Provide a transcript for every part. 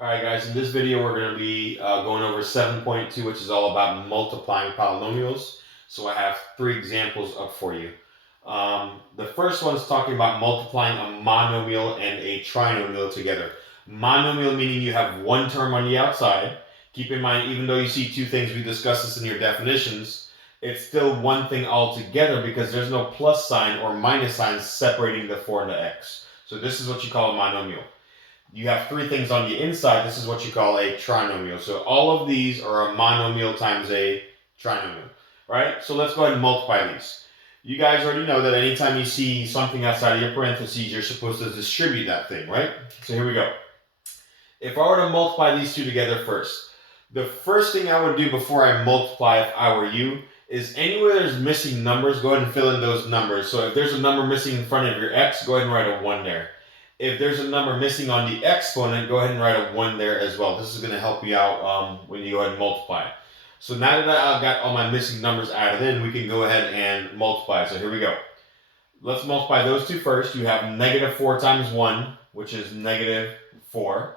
Alright guys, in this video we're going to be going over 7.2, which is all about multiplying polynomials. So I have 3 examples up for you. The first one is talking about multiplying a monomial and a trinomial together. Monomial meaning you have one term on the outside. Keep in mind, even though you see 2 things, we discussed this in your definitions, it's still one thing altogether because there's no plus sign or minus sign separating the 4 and the x. So this is what you call a monomial. You have 3 things on the inside. This is what you call a trinomial. So all of these are a monomial times a trinomial, right? So let's go ahead and multiply these. You guys already know that anytime you see something outside of your parentheses, you're supposed to distribute that thing, right? So here we go. If I were to multiply these 2 together first, the first thing I would do before I multiply, if I were you, is anywhere there's missing numbers, go ahead and fill in those numbers. So if there's a number missing in front of your x, go ahead and write a 1 there. If there's a number missing on the exponent, go ahead and write a 1 there as well. This is going to help you out when you go ahead and multiply. So now that I've got all my missing numbers added in, we can go ahead and multiply. So here we go. Let's multiply those 2 first. You have negative 4 times 1, which is negative 4.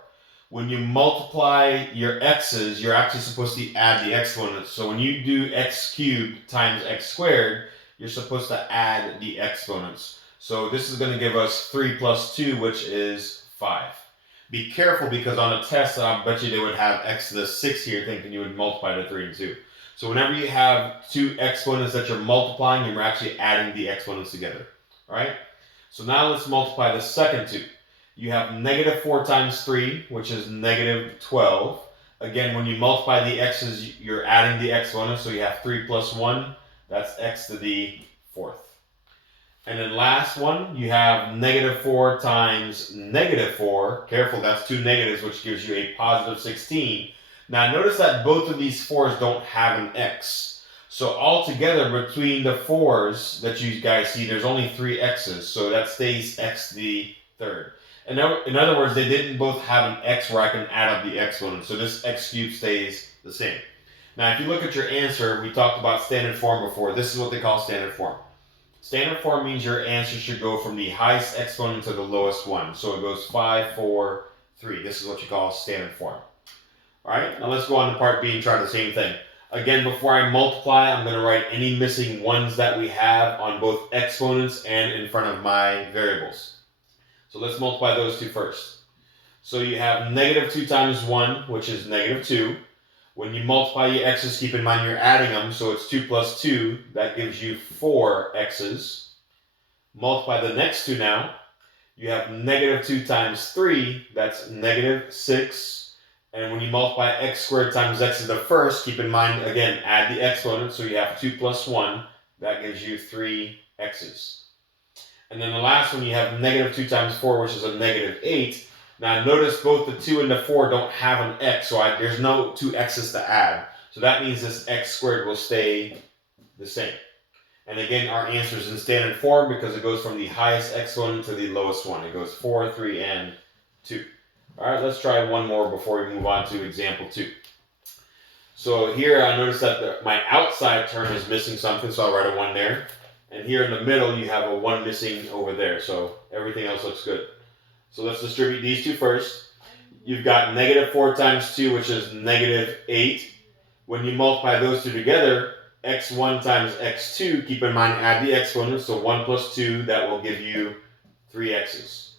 When you multiply your x's, you're actually supposed to add the exponents. So when you do x cubed times x squared, you're supposed to add the exponents. So this is going to give us 3 plus 2, which is 5. Be careful because on a test, I bet you they would have x to the 6 here thinking you would multiply to 3 and 2. So whenever you have 2 exponents that you're multiplying, you're actually adding the exponents together. All right? So now let's multiply the second 2. You have negative 4 times 3, which is negative 12. Again, when you multiply the x's, you're adding the exponents. So you have 3 plus 1. That's x to the 4th. And then last one, you have negative 4 times negative 4. Careful, that's 2 negatives, which gives you a positive 16. Now notice that both of these 4's don't have an x. So altogether, between the 4's that you guys see, there's only 3 x's. So that stays x to the 3rd. And in other words, they didn't both have an x where I can add up the exponents. So this x cubed stays the same. Now if you look at your answer, we talked about standard form before. This is what they call standard form. Standard form means your answer should go from the highest exponent to the lowest one. So it goes 5, 4, 3. This is what you call standard form. All right, now let's go on to part B and try the same thing. Again, before I multiply, I'm going to write any missing ones that we have on both exponents and in front of my variables. So let's multiply those 2 first. So you have negative 2 times 1, which is negative 2. When you multiply your x's, keep in mind you're adding them, so it's 2 plus 2. That gives you 4 x's. Multiply the next 2 now. You have negative 2 times 3. That's negative 6. And when you multiply x squared times x to the first, keep in mind, again, add the exponent. So you have 2 plus 1. That gives you 3 x's. And then the last one, you have negative 2 times 4, which is a negative 8. Now notice both the 2 and the 4 don't have an x, so there's no 2 x's to add. So that means this x squared will stay the same. And again, our answer is in standard form because it goes from the highest exponent to the lowest one. It goes 4, 3, and 2. All right, let's try one more before we move on to example 2. So here I notice that my outside term is missing something, so I'll write a 1 there. And here in the middle, you have a 1 missing over there, so everything else looks good. So let's distribute these 2 first. You've got negative 4 times 2, which is negative 8. When you multiply those 2 together, x1 times x2, keep in mind add the exponents, so 1 plus 2, that will give you 3 x's.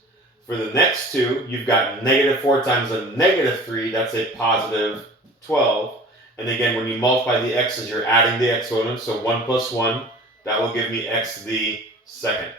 For the next 2, you've got negative 4 times a negative 3, that's a positive 12. And again, when you multiply the x's, you're adding the exponents, so 1 plus 1, that will give me x to the 2nd.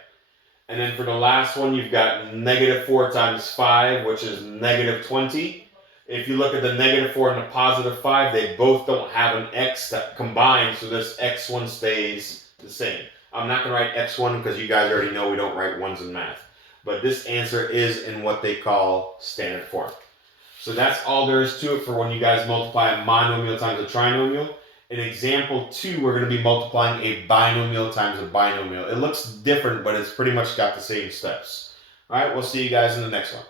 And then for the last one, you've got negative 4 times 5, which is negative 20. If you look at the negative 4 and the positive 5, they both don't have an x that combines, so this x1 stays the same. I'm not going to write x1 because you guys already know we don't write 1s in math. But this answer is in what they call standard form. So that's all there is to it for when you guys multiply a monomial times a trinomial. In example 2, we're going to be multiplying a binomial times a binomial. It looks different, but it's pretty much got the same steps. All right, we'll see you guys in the next one.